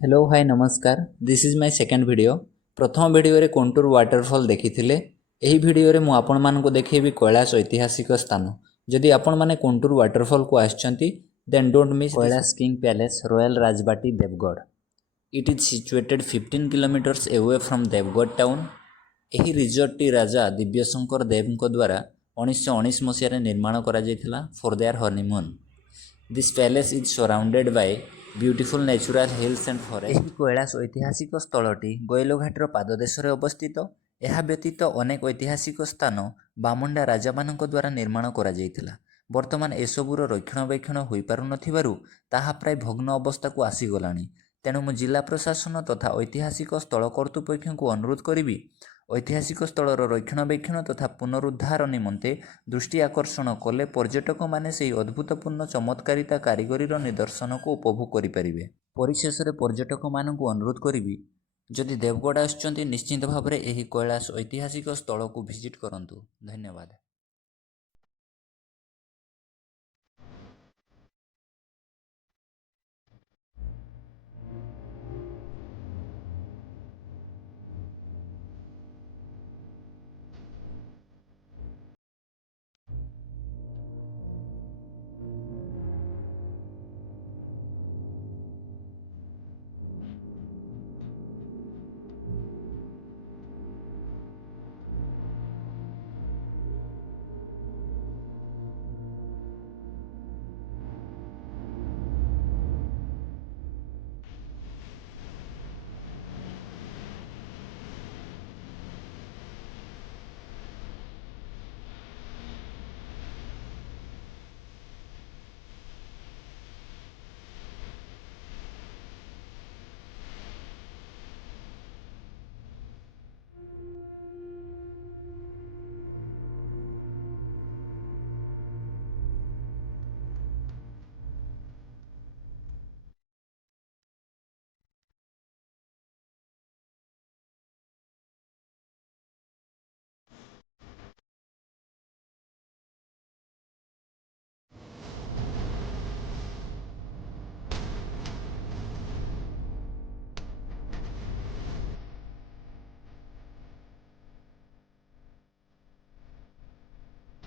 Hello hi नमस्कार this is my second video. प्रथम video रे कोंटूर वाटरफॉल देखिथिले। एही वीडियो रे मु आपण मानको देखैबी कैलाश ऐतिहासिक स्थान। जदि आपण माने कोंटूर वाटरफॉल को आछंती then don't miss Kailash king palace royal Rajbati Deogarh. It is situated 15 kilometres away from Deogarh town. एही रिजॉर्ट टी राजा दिव्यशंकर देव द्वारा 1919 मसीह निर्माण करा जायथिला for their honeymoon. This palace is surrounded by beautiful natural hills and forest. ଏହି କୈଳାସ ଐତିହାସିକ ସ୍ଥଳଟି ଗୈଲଘାଟର ପାଦଦେଶରେ ଅବସ୍ଥିତ। ଏହା ବ୍ୟତୀତ ଅନେକ ଐତିହାସିକ ସ୍ଥାନ ବାମୁଣ୍ଡା ରାଜାମାନଙ୍କ ଦ୍ୱାରା ନିର୍ମାଣ କରାଯାଇଥିଲା। ବର୍ତ୍ତମାନ ଏସବୁର ରକ୍ଷଣାବେକ୍ଷଣ ହୋଇପାରୁନଥିବାରୁ ତାହା ପ୍ରାୟ ଭଗ୍ନ ଅବସ୍ଥାକୁ ଆସିଗଲାଣି। ତେଣୁ ମୁଁ ଜିଲ୍ଲା ପ୍ରଶାସନ ତଥା ଐତିହାସିକ ସ୍ଥଳ କର୍ତ୍ତୃପକ୍ଷଙ୍କୁ ଅନୁରୋଧ କରିବି ଐତିହାସିକ ସ୍ଥଳର ରକ୍ଷଣାବେକ୍ଷଣ ତଥା ପୁନରୁଦ୍ଧାର ନିମନ୍ତେ ଦୃଷ୍ଟି ଆକର୍ଷଣ କଲେ ପର୍ଯ୍ୟଟକମାନେ ସେହି ଅଦ୍ଭୁତପୂର୍ଣ୍ଣ ଚମତ୍କାରିତା କାରିଗରୀର ନିଦର୍ଶନକୁ ଉପଭୋଗ କରିପାରିବେ। ପରିଶେଷରେ ପର୍ଯ୍ୟଟକମାନଙ୍କୁ ଅନୁରୋଧ କରିବି ଯଦି ଦେବଗଡ଼ ଆସୁଛନ୍ତି ନିଶ୍ଚିତ ଭାବରେ ଏହି କୈଳାସ ଐତିହାସିକ ସ୍ଥଳକୁ ଭିଜିଟ୍ କରନ୍ତୁ। ଧନ୍ୟବାଦ।